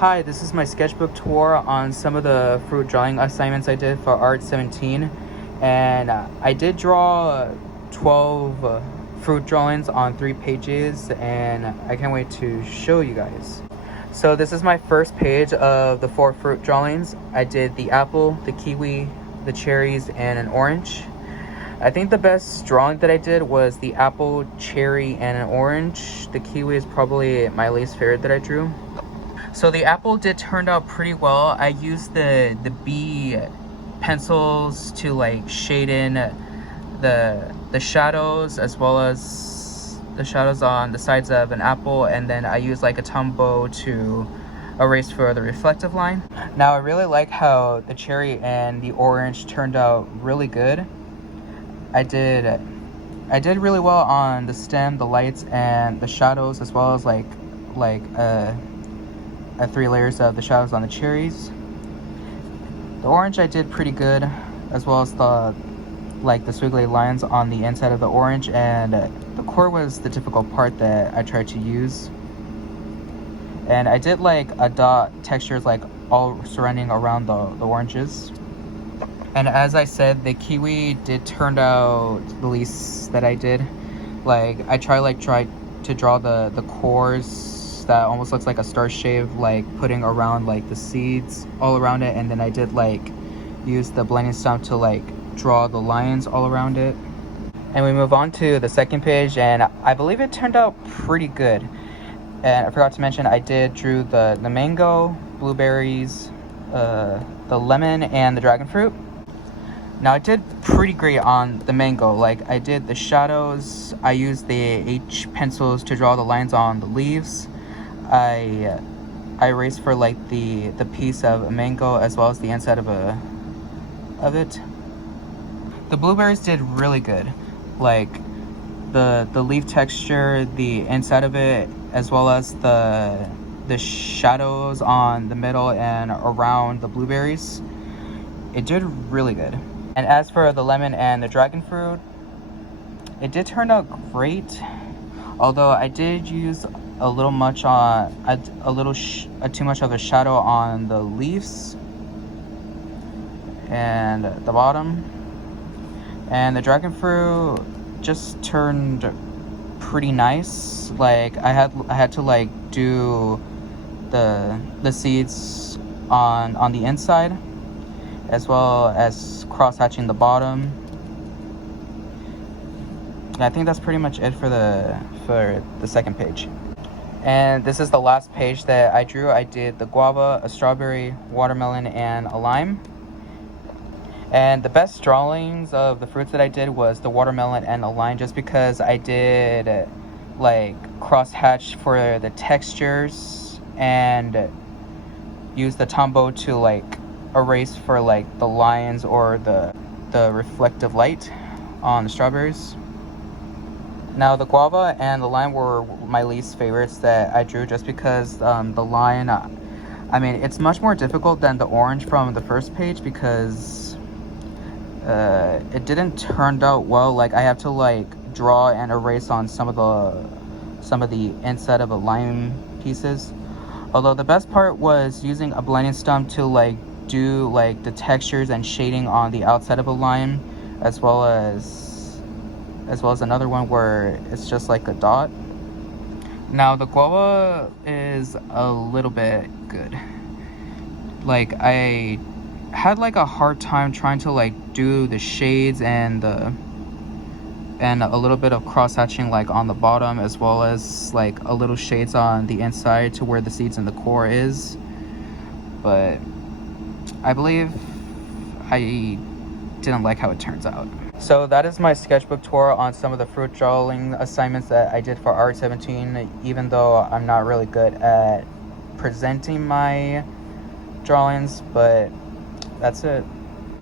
Hi, this is my sketchbook tour on some of the fruit drawing assignments I did for Art 17. And I did draw 12 fruit drawings on 3 pages, and I can't wait to show you guys. So this is my first page of the 4 fruit drawings. I did the apple, the kiwi, the cherries, and an orange. I think the best drawing that I did was the apple, cherry, and an orange. The kiwi is probably my least favorite that I drew. So the apple did turn out pretty well. I used the B pencils to like shade in the shadows, as well as the shadows on the sides of an apple, and then I used like a Tombow to erase for the reflective line. Now I really like how the cherry and the orange turned out really good. I did really well on the stem, the lights, and the shadows, as well as like 3 layers of the shadows on the cherries. The orange I did pretty good, as well as the squiggly lines on the inside of the orange, and the core was the difficult part that I tried to use. And I did like a dot textures like all surrounding around the oranges. And as I said, the kiwi did turn out the least that I did. Like I tried to draw the cores that almost looks like a star shape, like putting around like the seeds all around it, and then I did like use the blending stump to like draw the lines all around it. And we move on to the second page, and I believe it turned out pretty good. And I forgot to mention, I did drew the mango, blueberries, the lemon, and the dragon fruit. Now I did pretty great on the mango. Like I did the shadows, I used the H pencils to draw the lines on the leaves. I erased for like the piece of a mango, as well as the inside of it. The blueberries did really good. Like the leaf texture, the inside of it, as well as the shadows on the middle and around the blueberries. It did really good. And as for the lemon and the dragon fruit, it did turn out great. Although I did use a little too much of a shadow on the leaves and the bottom. And the dragon fruit just turned pretty nice. Like I had to like do the seeds on the inside, as well as cross hatching the bottom. And I think that's pretty much it for the second page. And this is the last page that I drew. I did the guava, a strawberry, watermelon, and a lime. And the best drawings of the fruits that I did was the watermelon and the lime, just because I did like cross hatch for the textures and use the Tombow to like erase for like the lines or the reflective light on the strawberries. Now the guava and the lime were my least favorites that I drew, just because the line, I mean, it's much more difficult than the orange from the first page, because it didn't turn out well. Like I have to like draw and erase on some of the inside of the lime pieces. Although the best part was using a blending stump to like do like the textures and shading on the outside of a lime, as well as another one where it's just like a dot. Now the guava is a little bit good. Like I had like a hard time trying to like do the shades and a little bit of cross hatching like on the bottom, as well as like a little shades on the inside to where the seeds and the core is. But I believe I didn't like how it turns out. So that is my sketchbook tour on some of the fruit drawing assignments that I did for Art 17, even though I'm not really good at presenting my drawings, but that's it.